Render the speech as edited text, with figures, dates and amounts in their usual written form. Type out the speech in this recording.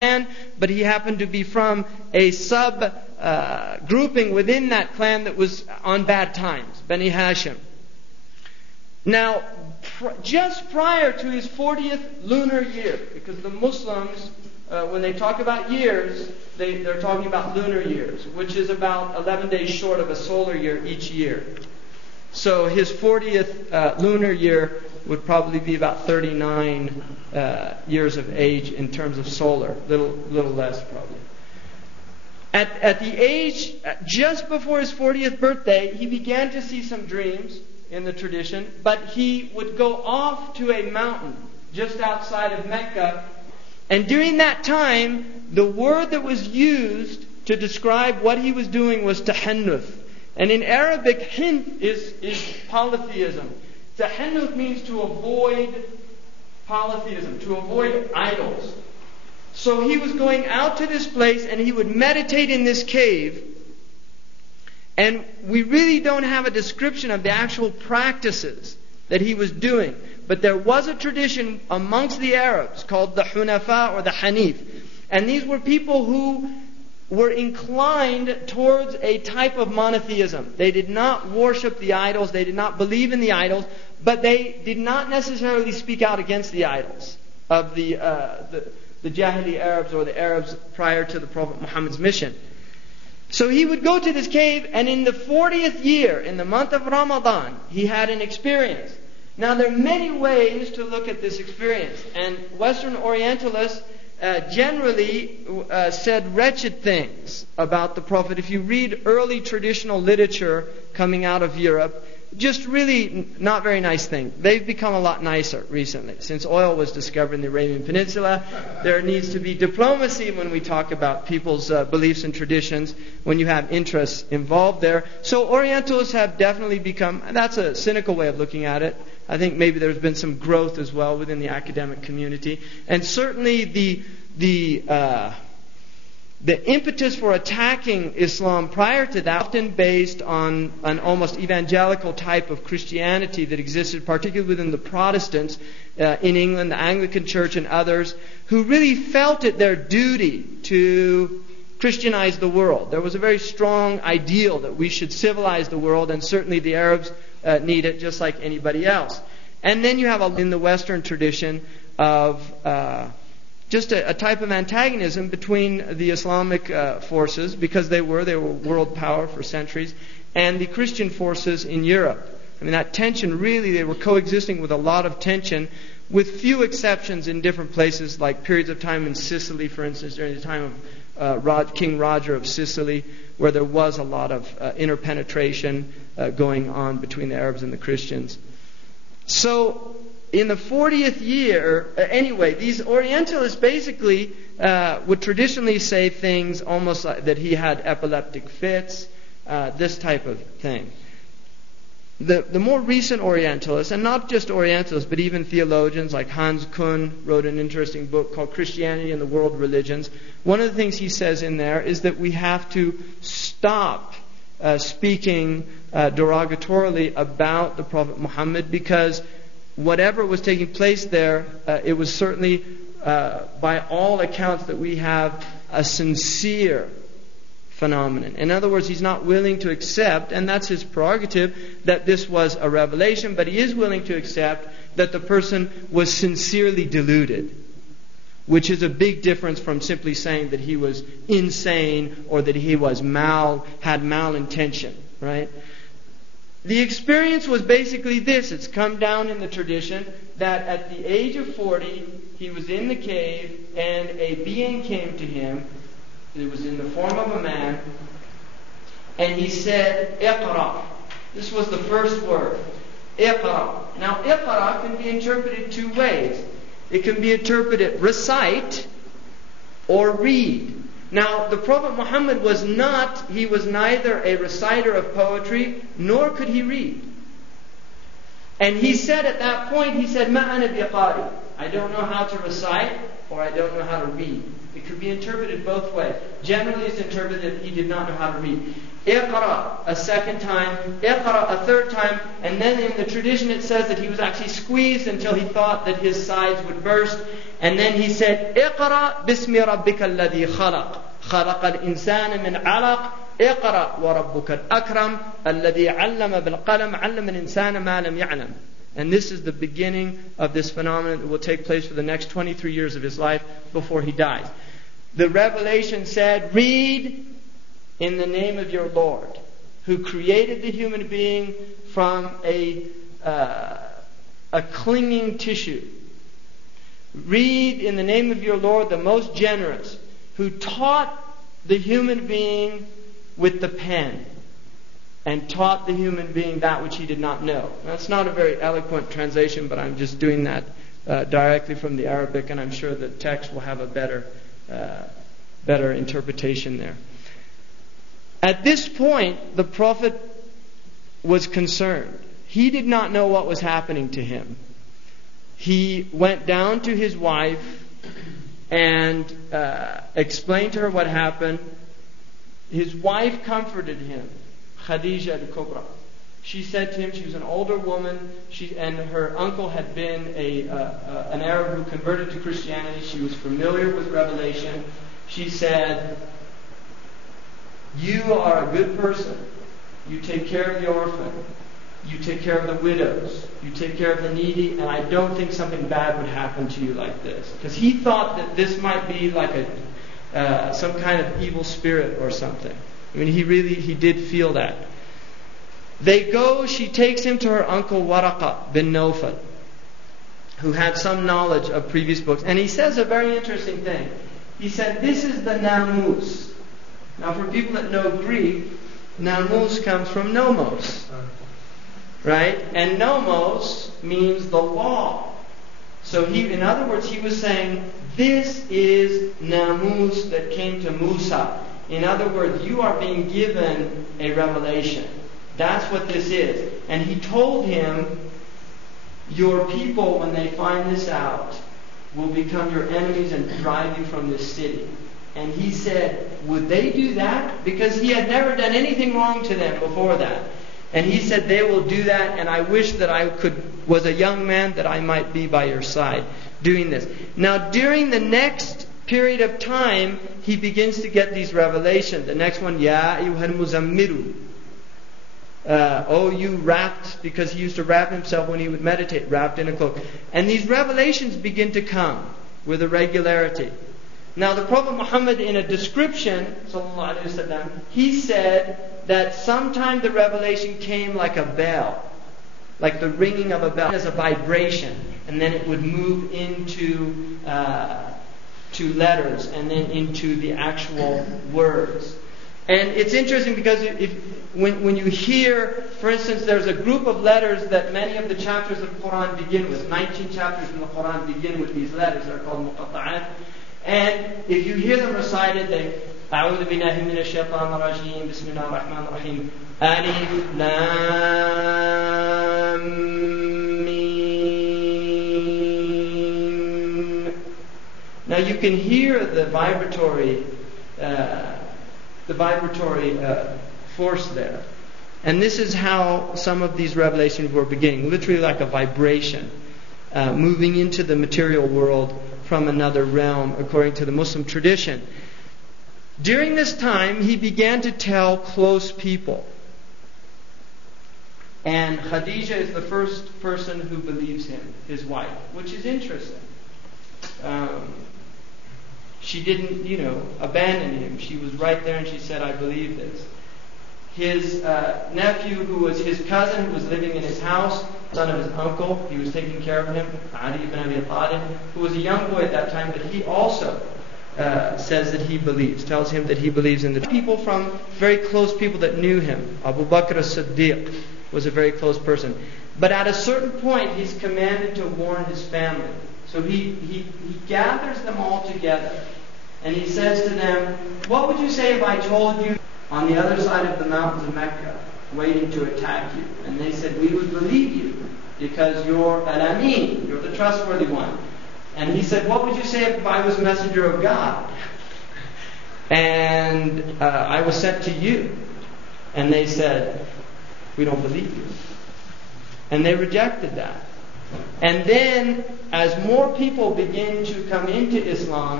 clan, but he happened to be from a grouping within that clan that was on bad times, Bani Hashim. Now, just prior to his 40th lunar year, because the Muslims, when they talk about years, they're talking about lunar years, which is about 11 days short of a solar year each year. So his 40th lunar year would probably be about 39 years of age in terms of solar, little less probably. At the age, just before his 40th birthday, he began to see some dreams in the tradition, but he would go off to a mountain just outside of Mecca, and during that time, the word that was used to describe what he was doing was tahannuth. And in Arabic, hint is polytheism. Tahannuth means to avoid polytheism, to avoid idols. So he was going out to this place and he would meditate in this cave. And we really don't have a description of the actual practices that he was doing. But there was a tradition amongst the Arabs called the Hunafa or the Hanif. And these were people who were inclined towards a type of monotheism. They did not worship the idols. They did not believe in the idols. But they did not necessarily speak out against the idols of the Jahili Arabs or the Arabs prior to the Prophet Muhammad's mission. So he would go to this cave, and in the 40th year, in the month of Ramadan, he had an experience. Now there are many ways to look at this experience, and Western Orientalists generally said wretched things about the Prophet. If you read early traditional literature coming out of Europe, just really not very nice things. They've become a lot nicer recently. Since oil was discovered in the Arabian Peninsula, there needs to be diplomacy when we talk about people's beliefs and traditions, when you have interests involved there. So Orientalists have definitely become, that's a cynical way of looking at it. I think maybe there's been some growth as well within the academic community. And certainly the impetus for attacking Islam prior to that, often based on an almost evangelical type of Christianity that existed, particularly within the Protestants in England, the Anglican Church and others, who really felt it their duty to Christianize the world. There was a very strong ideal that we should civilize the world, and certainly the Arabs need it just like anybody else. And then you have in the Western tradition of just a type of antagonism between the Islamic forces, because they were world power for centuries, and the Christian forces in Europe. I mean, that tension really, they were coexisting with a lot of tension, with few exceptions in different places, like periods of time in Sicily, for instance, during the time of King Roger of Sicily, where there was a lot of interpenetration going on between the Arabs and the Christians. So, in the 40th year, anyway, these Orientalists basically would traditionally say things almost like that he had epileptic fits, this type of thing. The more recent Orientalists, and not just Orientalists, but even theologians like Hans Kuhn wrote an interesting book called Christianity and the World Religions. One of the things he says in there is that we have to stop speaking derogatorily about the Prophet Muhammad, because whatever was taking place there, it was certainly, by all accounts that we have, a sincere phenomenon. In other words, he's not willing to accept, and that's his prerogative, that this was a revelation, but he is willing to accept that the person was sincerely deluded, which is a big difference from simply saying that he was insane or that he was had malintention, right? The experience was basically this. It's come down in the tradition that at the age of 40, he was in the cave and a being came to him. It was in the form of a man. And he said, Iqra. This was the first word. Iqra. Now, Iqra can be interpreted two ways. It can be interpreted recite or read. Now, the Prophet Muhammad was neither a reciter of poetry, nor could he read. And he said at that point, مَا أَنَا بِقَارِئ. I don't know how to recite, or I don't know how to read. It could be interpreted both ways. Generally, it's interpreted that he did not know how to read. Iqra a second time, Iqra a third time, and then in the tradition it says that he was actually squeezed until he thought that his sides would burst. And then he said, اقرأ باسم ربك الذي خلق خلق الإنسان من علق اقرأ وربك الأكرم الذي علم بالقلم علم الإنسان ما لم يعلم. And this is the beginning of this phenomenon that will take place for the next 23 years of his life before he dies. The revelation said, read in the name of your Lord, who created the human being from a clinging tissue. Read in the name of your Lord, the most generous, who taught the human being with the pen and taught the human being that which he did not know. That's not a very eloquent translation, but I'm just doing that directly from the Arabic, and I'm sure the text will have a better interpretation there. At this point, the Prophet was concerned. He did not know what was happening to him. He went down to his wife and explained to her what happened. His wife comforted him, Khadija al-Kubra. She said to him, she was an older woman, and her uncle had been an Arab who converted to Christianity. She was familiar with Revelation. She said, you are a good person. You take care of the orphan. You take care of the widows. You take care of the needy. And I don't think something bad would happen to you like this. Because he thought that this might be like some kind of evil spirit or something. I mean, he did feel that. They go, she takes him to her uncle Waraqa bin Nawfal, who had some knowledge of previous books. And he says a very interesting thing. He said, this is the namus. Now, for people that know Greek, namus comes from nomos. Right? And nomos means the law. So in other words, he was saying, this is namus that came to Musa. In other words, you are being given a revelation. That's what this is. And he told him, your people, when they find this out, will become your enemies and drive you from this city. And he said, would they do that? Because he had never done anything wrong to them before that. And he said, they will do that, and I wish that I was a young man, that I might be by your side doing this. Now, during the next period of time, he begins to get these revelations. The next one, Ya ayyuhal muzammiru. Oh, you wrapped, because he used to wrap himself when he would meditate, wrapped in a cloak. And these revelations begin to come with a regularity. Now, the Prophet Muhammad, in a description, sallallahu alaihi wasallam, he said that sometime the revelation came like a bell, like the ringing of a bell, as a vibration, and then it would move into letters, and then into the actual words. And it's interesting because when you hear, for instance, there's a group of letters that many of the chapters of the Quran begin with. 19 chapters in the Quran begin with these letters. They're called muqatta'at. And if you hear them recited, they أعوذ بالله من الشيطان الرجيم بسم الله الرحمن الرحيم ألف لام ميم. Now you can hear the vibratory force there. And this is how some of these revelations were beginning, literally like a vibration, moving into the material world from another realm, according to the Muslim tradition. During this time, he began to tell close people. And Khadija is the first person who believes him, his wife, which is interesting. She didn't, abandon him. She was right there and she said, I believe this. His nephew, who was his cousin, who was living in his house, son of his uncle, he was taking care of him, Ali ibn Abi Talib, who was a young boy at that time, but he also says that he believes, tells him that he believes in the people from very close people that knew him. Abu Bakr as-Siddiq was a very close person. But at a certain point, he's commanded to warn his family. So he gathers them all together. And he says to them, what would you say if I told you on the other side of the mountains of Mecca, waiting to attack you? And they said, we would believe you, because you're al-Amin, you're the trustworthy one. And he said, what would you say if I was messenger of God? And I was sent to you. And they said, we don't believe you. And they rejected that. And then, as more people begin to come into Islam,